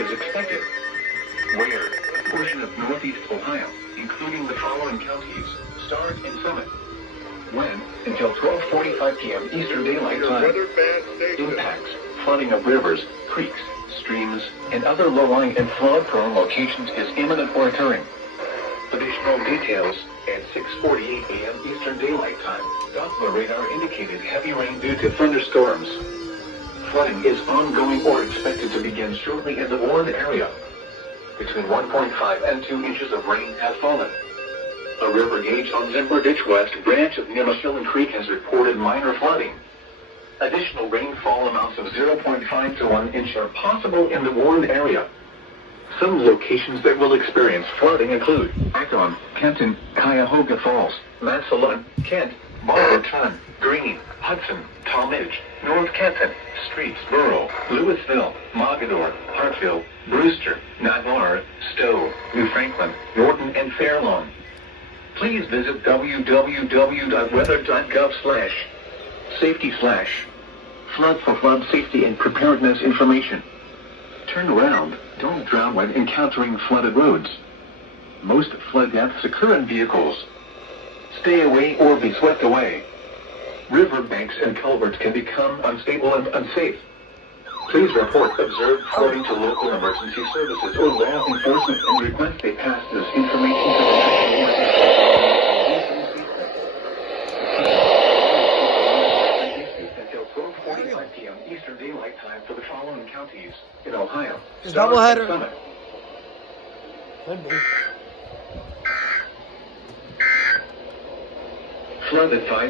is expected. Where? A portion of northeast Ohio, including the following counties: Stark and Summit. When? Until 12:45 p.m. Eastern Daylight Time. Impacts: flooding of rivers, creeks, streams, and other low-lying and flood-prone locations is imminent or occurring. Additional details at 6:48 a.m. Eastern Daylight Time. Doppler radar indicated heavy rain due to thunderstorms. Flooding is ongoing or expected to begin shortly in the warned area. Between 1.5 and 2 inches of rain have fallen. A river gauge on Zimper Ditch West branch of Nimishillen Creek has reported minor flooding. Additional rainfall amounts of 0.5 to 1 inch are possible in the warned area. Some locations that will experience flooding include Akron, Kenton, Cuyahoga Falls, Massillon, Kent, Barberton, Greene, Hudson, Talmadge, North Kenton, Streetsboro, Louisville, Mogador, Hartville, Brewster, Navarre, Stowe, New Franklin, Norton, and Fairlawn. Please visit www.weather.gov/safety/flood for flood safety and preparedness information. Turn around. Don't drown when encountering flooded roads. Most flood deaths occur in vehicles. Stay away or be swept away. River banks and culverts can become unstable and unsafe. Please report observed flooding to local emergency services or law enforcement and request they pass this information to the National until 12:45 p.m. Eastern Daylight Time for the following counties in Ohio. Is doubleheader? Summit. Could be. Flood advisory.